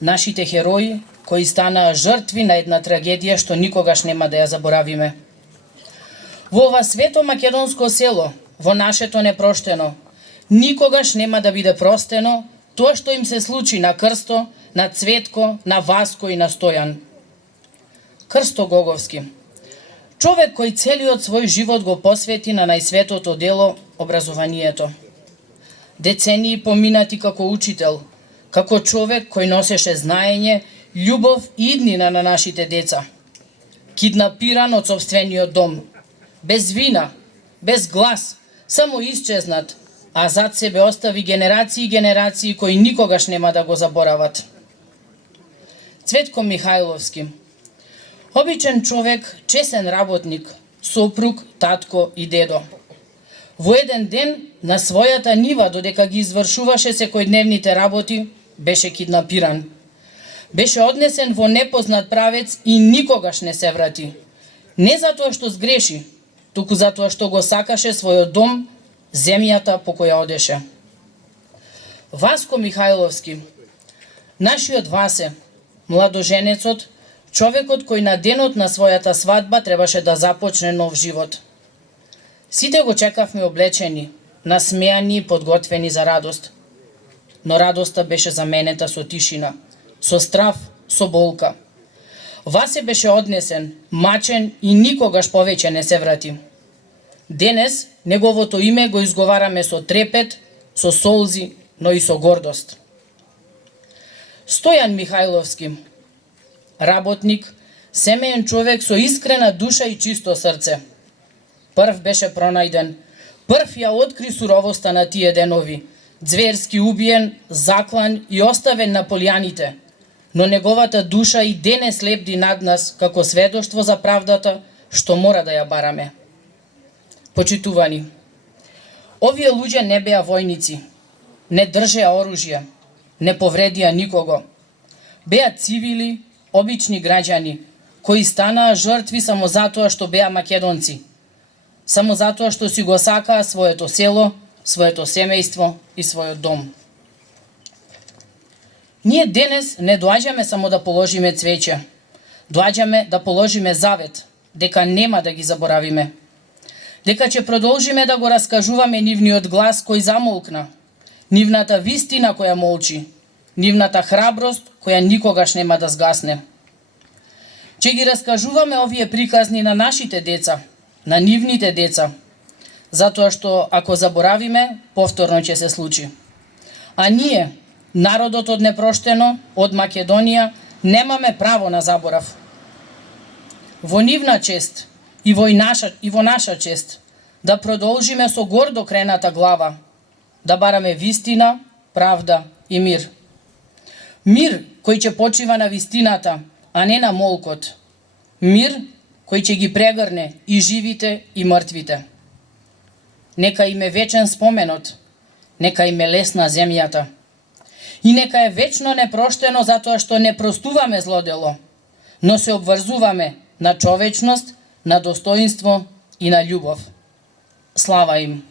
нашите херои кои станаа жртви на една трагедија што никогаш нема да ја заборавиме. Во ова свето македонско село, во нашето непроштено, никогаш нема да биде простено тоа што им се случи на Крсто, на Цветко, на Васко и на Стојан. Крсто Гоговски, човек кој целиот свој живот го посвети на најсветото дело образованието. Децении поминати како учител, како човек кој носеше знаење, љубов и иднина на нашите деца. Киднапиран од сопствениот дом, без вина, без глас, само исчезнат, а зад себе остави генерации и генерации кои никогаш нема да го заборават. Цветко Михајловски, обичен човек, чесен работник, сопруг, татко и дедо. Во еден ден на својата нива, додека ги извршуваше секојдневните работи, беше киднапиран. Беше однесен во непознат правец и никогаш не се врати. Не затоа што сгреши, туку затоа што го сакаше својот дом, земјата по која одеше. Васко Михајловски, нашиот Васе, младоженецот, човекот кој на денот на својата свадба требаше да започне нов живот. Сите го чекавме облечени, насмеани и подготвени за радост. Но радоста беше заменета со тишина, со страв, со болка. Васе беше однесен, мачен и никогаш повеќе не се врати. Денес неговото име го изговараме со трепет, со солзи, но и со гордост. Стојан Михајловски, работник, семеен човек со искрена душа и чисто срце. Прв беше пронајден, прв ја откри суровоста на тие денови, зверски убиен, заклан и оставен на полјаните, но неговата душа и денес лебди над нас како сведоштво за правдата што мора да ја бараме. Почитувани, овие луѓе не беа војници, не држеа оружје, не повредија никого. Беа цивили, обични граѓани, кои станаа жртви само затоа што беа македонци, само затоа што си го сакаа своето село, своето семејство и својот дом. Ние денес не доаѓаме само да положиме цвеќе, доаѓаме да положиме завет, дека нема да ги заборавиме, дека ќе продолжиме да го раскажуваме нивниот глас кој замолкна, нивната вистина која молчи, нивната храброст која никогаш нема да згасне. Ќе ги раскажуваме овие приказни на нашите деца, на нивните деца, затоа што ако заборавиме, повторно ќе се случи. А ние, народот од непроштено, од Македонија, немаме право на заборав. Во нивна чест и во наша чест да продолжиме со гордо крената глава, да бараме вистина, правда и мир. Мир кој ќе почива на вистината, а не на молкот. Мир кој ќе ги прегрне и живите и мртвите. Нека им е вечен споменот, нека им е лесна земјата. И нека е вечно непроштено затоа што не простуваме злодело, но се обврзуваме на човечност, на достоинство и на љубов. Слава им!